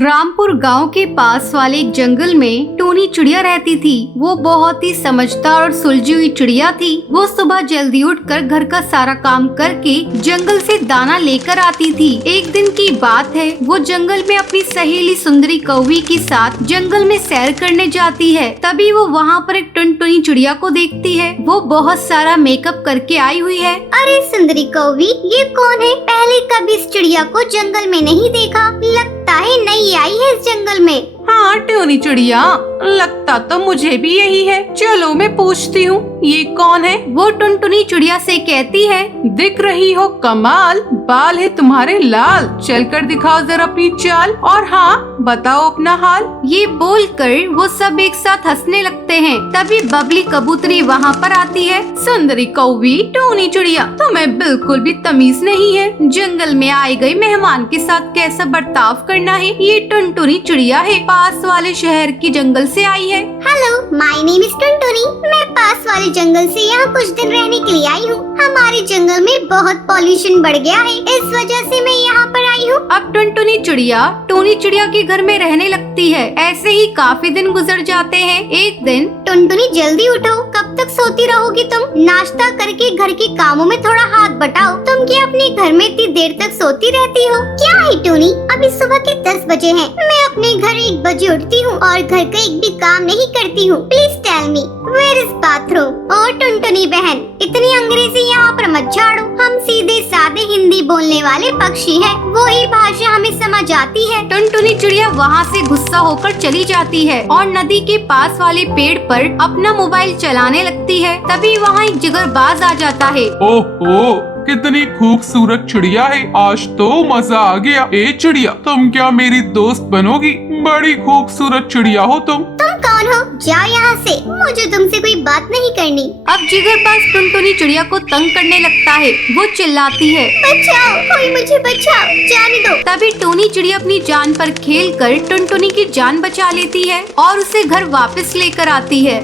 रामपुर गांव के पास वाले एक जंगल में टोनी चिड़िया रहती थी। वो बहुत ही समझदार और सुलझी हुई चिड़िया थी। वो सुबह जल्दी उठकर घर का सारा काम करके जंगल से दाना लेकर आती थी। एक दिन की बात है, वो जंगल में अपनी सहेली सुंदरी कौवी के साथ जंगल में सैर करने जाती है। तभी वो वहाँ पर एक टुनटुनी चिड़िया को देखती है। वो बहुत सारा मेकअप करके आई हुई है। अरे सुंदरी कौवी, ये कौन है? पहले कभी इस चिड़िया को जंगल में नहीं देखा। लगता है नई आई है इस जंगल में। हाँ टोनी चिड़िया, लगता तो मुझे भी यही है। चलो मैं पूछती हूँ, ये कौन है? वो टुनटुनी चिड़िया से कहती है, दिख रही हो कमाल, बाल है तुम्हारे लाल, चलकर दिखाओ जरा अपनी चाल, और हाँ बताओ अपना हाल। ये बोलकर वो सब एक साथ हंसने लगते हैं। तभी बबली कबूतरी वहाँ पर आती है। सुंदरी कौवी, टोनी चिड़िया, तुम्हें बिल्कुल भी तमीज नहीं है। जंगल में आए गए मेहमान के साथ कैसा बर्ताव करना है। ये टुनटुनी चिड़िया है, पास वाले शहर की जंगल से आई है। Hello, my name is Tuntuni. मैं पास वाले जंगल से यहाँ कुछ दिन रहने के लिए आई हूँ। हमारे जंगल में बहुत पॉल्यूशन बढ़ गया है, इस वजह से मैं यहाँ पर आई हूँ। अब टुनटुनी चिड़िया टोनी चिड़िया के घर में रहने लगती है। ऐसे ही काफी दिन गुजर जाते हैं। एक दिन, टुनटुनी जल्दी उठो, कब तक सोती रहोगी तुम? नाश्ता करके घर के कामों में थोड़ा हाथ बटाओ। तुम क्या अपने घर में इतनी देर तक सोती रहती हो? क्या है टोनी, अभी सुबह के 10 बजे हैं। मैं अपने घर 1 बजे उठती हूँ और घर का एक भी काम नहीं करती हूँ। Please tell me where is bathroom? और टुनटुनी बहन, इतनी अंग्रेजी यहाँ पर मत झाड़ो। हम सीधे सादे हिंदी बोलने वाले पक्षी हैं, वही भाषा हमें समझ आती है। टुनटुनी चिड़िया वहाँ से गुस्सा होकर चली जाती है और नदी के पास वाले पेड़ पर अपना मोबाइल चलाने लगती है। तभी वहाँ एक जिगरबाज आ जाता है। ओहो, कितनी खूबसूरत चिड़िया है, आज तो मजा आ गया। ए चिड़िया, तुम क्या मेरी दोस्त बनोगी? बड़ी खूबसूरत चिड़िया हो तुम। तुम कौन हो? जाओ यहाँ से, मुझे तुमसे कोई बात नहीं करनी। अब जिगरबाज टुनटुनी चिड़िया को तंग करने लगता है। वो चिल्लाती है, बचाओ, कोई मुझे बचाओ, जाने दो। तभी टोनी चिड़िया अपनी जान पर खेलकर टुनटुनी की जान बचा लेती है और उसे घर वापस लेकर आती है।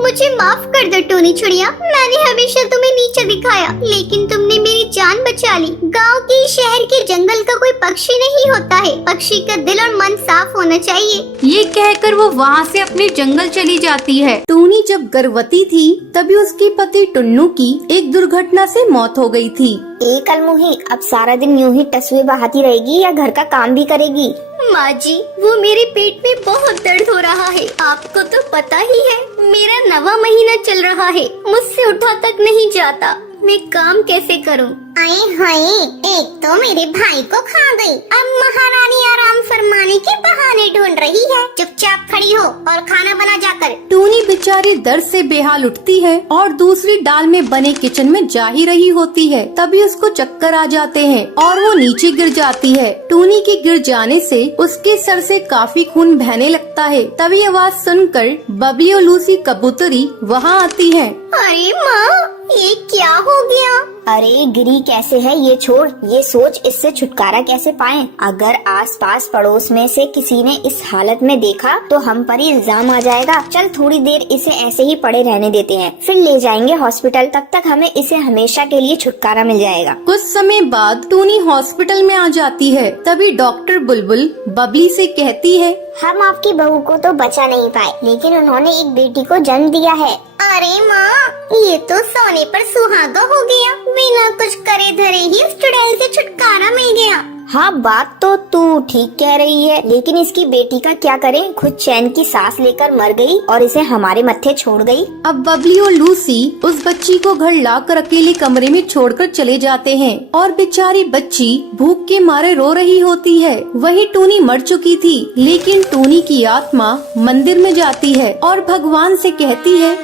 मुझे माफ कर दो टोनी चिड़िया, मैंने हमेशा तुम्हें नीचे दिखाया, लेकिन तुमने मेरी जान बचा ली। गांव के शहर के जंगल का कोई पक्षी नहीं होता है, पक्षी का दिल और मन साफ होना चाहिए। ये कहकर वो वहाँ से अपने जंगल चली जाती है। टोनी जब गर्भवती थी तभी उसके पति टुन्नू की एक दुर्घटना से मौत हो गई थी। कलमुही, अब सारा दिन यूं ही तस्वीर बहाती रहेगी या घर का काम भी करेगी? माँ जी, वो मेरे पेट में बहुत दर्द हो रहा है। आपको तो पता ही है, मेरा 9वां महीना चल रहा है, मुझसे उठा तक नहीं जाता। मैं काम कैसे करूं? आए हाय, एक तो मेरे भाई को खा गई, अब महारानी आराम फरमाने के बहाने ढूंढ रही है। चुपचाप खड़ी हो और खाना बना जाकर। टोनी बेचारी दर्द से बेहाल उठती है और दूसरी डाल में बने किचन में जा ही रही होती है। तभी उसको चक्कर आ जाते हैं और वो नीचे गिर जाती है। टोनी के गिर जाने से उसके सर से काफी खून बहने लगता है। तभी आवाज सुनकर बबली और लूसी कबूतरी वहाँ आती है। अरे माँ, ये क्या हो गया? अरे गिरी कैसे है ये छोड़, ये सोच इससे छुटकारा कैसे पाएं। अगर आसपास पड़ोस में से किसी ने इस हालत में देखा तो हम पर ही इल्जाम आ जाएगा। चल थोड़ी देर इसे ऐसे ही पड़े रहने देते हैं, फिर ले जाएंगे हॉस्पिटल, तब तक हमें इसे हमेशा के लिए छुटकारा मिल जाएगा। कुछ समय बाद टोनी हॉस्पिटल में आ जाती है। तभी डॉक्टर बुलबुल बबली से कहती है, हम आपकी बहू को तो बचा नहीं पाए, लेकिन उन्होंने एक बेटी को जन्म दिया है। अरे माँ, ये तो सोने पर सुहागा हो गया। बिना कुछ करे धरे ही उस चुड़ैल से छुटकारा मिल गया। हाँ, बात तो तू ठीक कह रही है, लेकिन इसकी बेटी का क्या करें? खुद चैन की सांस लेकर मर गई और इसे हमारे मत्थे छोड़ गई। अब बबली और लूसी उस बच्ची को घर लाकर अकेले कमरे में छोड़कर चले जाते हैं और बेचारी बच्ची भूख के मारे रो रही होती है। वही टोनी मर चुकी थी, लेकिन टोनी की आत्मा मंदिर में जाती है और भगवान से कहती है,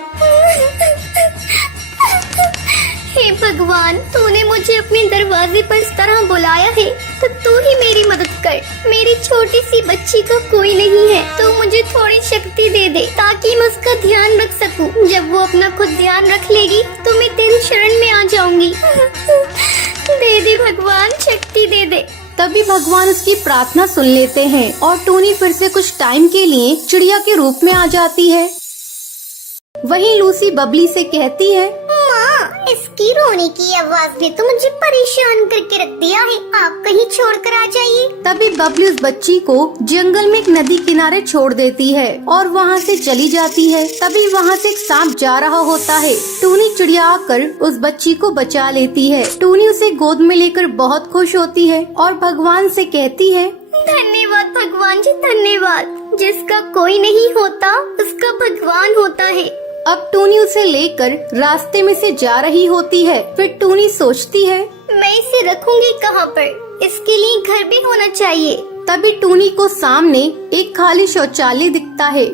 हे भगवान, तूने मुझे अपने दरवाजे पर इस तरह बुलाया है, तो तू ही मेरी मदद कर। मेरी छोटी सी बच्ची का कोई नहीं है, तो मुझे थोड़ी शक्ति दे दे ताकि मैं उसका ध्यान रख सकूं। जब वो अपना खुद ध्यान रख लेगी तो मैं तेरी शरण में आ जाऊंगी। दे दे भगवान, शक्ति दे दे। तभी भगवान उसकी प्रार्थना सुन लेते हैं और टोनी फिर से कुछ टाइम के लिए चिड़िया के रूप में आ जाती है। वहीं लूसी बबली से कहती है, माँ, इसकी रोने की आवाज ने तो मुझे परेशान करके रख दिया है। आप कहीं छोड़कर आ जाइए। तभी बबली उस बच्ची को जंगल में एक नदी किनारे छोड़ देती है और वहाँ से चली जाती है। तभी वहाँ से एक सांप जा रहा होता है। टूनी चिड़िया आकर उस बच्ची को बचा लेती है। टूनी उसे गोद में लेकर बहुत खुश होती है और भगवान से कहती है, धन्यवाद भगवान जी, धन्यवाद। जिसका कोई नहीं होता उसका भगवान होता है। अब टूनी उसे लेकर रास्ते में से जा रही होती है। फिर टूनी सोचती है, मैं इसे रखूंगी कहाँ पर? इसके लिए घर भी होना चाहिए। तभी टूनी को सामने एक खाली शौचालय दिखता है।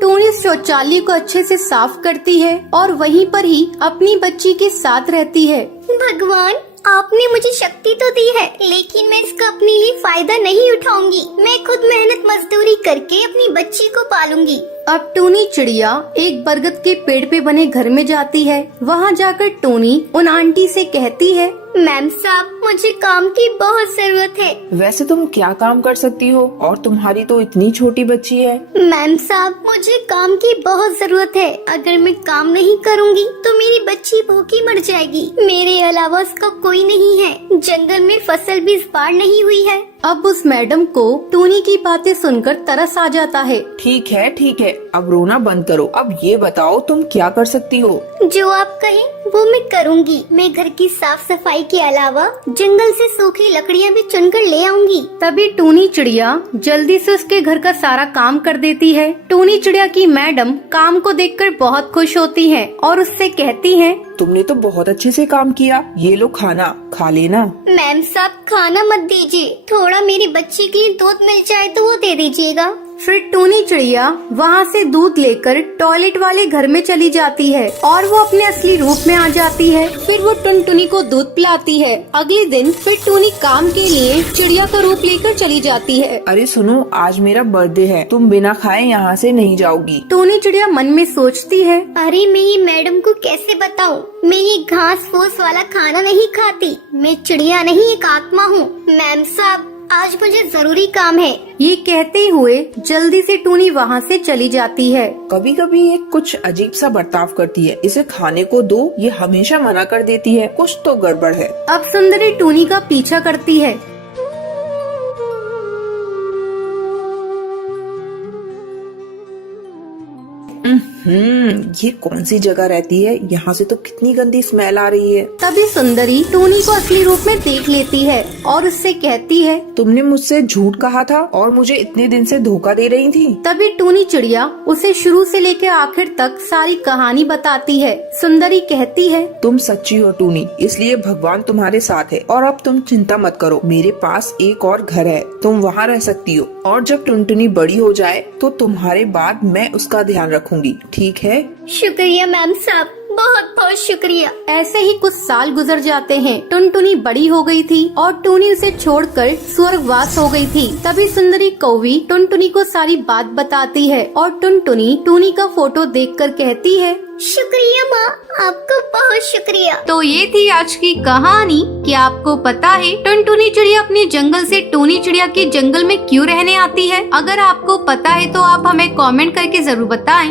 टूनी शौचालय को अच्छे से साफ करती है और वहीं पर ही अपनी बच्ची के साथ रहती है। भगवान, आपने मुझे शक्ति तो दी है, लेकिन मैं इसका अपने लिए फायदा नहीं उठाऊंगी। मैं खुद मेहनत मजदूरी करके अपनी बच्ची को पालूंगी। अब टूनी चिड़िया एक बरगद के पेड़ पे बने घर में जाती है। वहाँ जाकर टूनी उन आंटी से कहती है, मैम साहब, मुझे काम की बहुत जरूरत है। वैसे तुम क्या काम कर सकती हो? और तुम्हारी तो इतनी छोटी बच्ची है। मैम साहब, मुझे काम की बहुत जरूरत है। अगर मैं काम नहीं करूंगी तो मेरी बच्ची भूखी मर जाएगी। मेरे अलावा उसका कोई नहीं है। जंगल में फसल भी इस बार नहीं हुई है। अब उस मैडम को टूनी की बातें सुनकर तरस आ जाता है। ठीक है, अब रोना बंद करो। अब ये बताओ तुम क्या कर सकती हो? जो आप कहें वो मैं करूंगी। मैं घर की साफ सफाई के अलावा जंगल से सूखी लकड़ियाँ भी चुनकर ले आऊंगी। तभी टूनी चिड़िया जल्दी से उसके घर का सारा काम कर देती है। टूनी चिड़िया की मैडम काम को देखकर बहुत खुश होती है और उससे कहती है, तुमने तो बहुत अच्छे से काम किया। ये लो खाना, खा लेना। मैम साहब, खाना मत दीजिए। थोड़ा मेरी बच्ची के लिए दूध मिल जाए तो वो दे दीजिएगा। फिर टूनी चिड़िया वहाँ से दूध लेकर टॉयलेट वाले घर में चली जाती है और वो अपने असली रूप में आ जाती है। फिर वो टुनटुनी को दूध पिलाती है। अगले दिन फिर टूनी काम के लिए चिड़िया का रूप लेकर चली जाती है। अरे सुनो, आज मेरा बर्थडे है, तुम बिना खाए यहाँ से नहीं जाओगी। टूनी चिड़िया मन में सोचती है, अरे मैं ये मैडम को कैसे बताऊं? मैं ये घास फूस वाला खाना नहीं खाती। मैं चिड़िया नहीं, एक आत्मा हूँ। मैम साहब, आज मुझे जरूरी काम है। ये कहते हुए जल्दी से टूनी वहाँ से चली जाती है। कभी कभी ये कुछ अजीब सा बर्ताव करती है। इसे खाने को दो, ये हमेशा मना कर देती है। कुछ तो गड़बड़ है। अब सुंदरी टूनी का पीछा करती है। ये कौन सी जगह रहती है? यहाँ से तो कितनी गंदी स्मेल आ रही है। तभी सुंदरी टूनी को असली रूप में देख लेती है और उससे कहती है, तुमने मुझसे झूठ कहा था और मुझे इतने दिन से धोखा दे रही थी। तभी टूनी चिड़िया उसे शुरू से लेकर आखिर तक सारी कहानी बताती है। सुंदरी कहती है, तुम सच्ची हो टूनी, इसलिए भगवान तुम्हारे साथ है। और अब तुम चिंता मत करो, मेरे पास एक और घर है, तुम वहाँ रह सकती हो। और जब टुनटुनी बड़ी हो जाए तो तुम्हारे बाद मैं उसका ध्यान रखूंगी, ठीक है? शुक्रिया मैम साहब, बहुत बहुत शुक्रिया। ऐसे ही कुछ साल गुजर जाते हैं। टुनटुनी बड़ी हो गई थी और टूनी उसे छोड़कर स्वर्गवास हो गई थी। तभी सुंदरी कौवी टुनटुनी को सारी बात बताती है और टुनटुनी टूनी का फोटो देखकर कहती है, शुक्रिया माँ, आपका बहुत शुक्रिया। तो ये थी आज की कहानी। क्या आपको पता है टुनटुनी चिड़िया अपने जंगल से टूनी चिड़िया के जंगल में क्यों रहने आती है? अगर आपको पता है तो आप हमें कमेंट करके जरूर बताएं।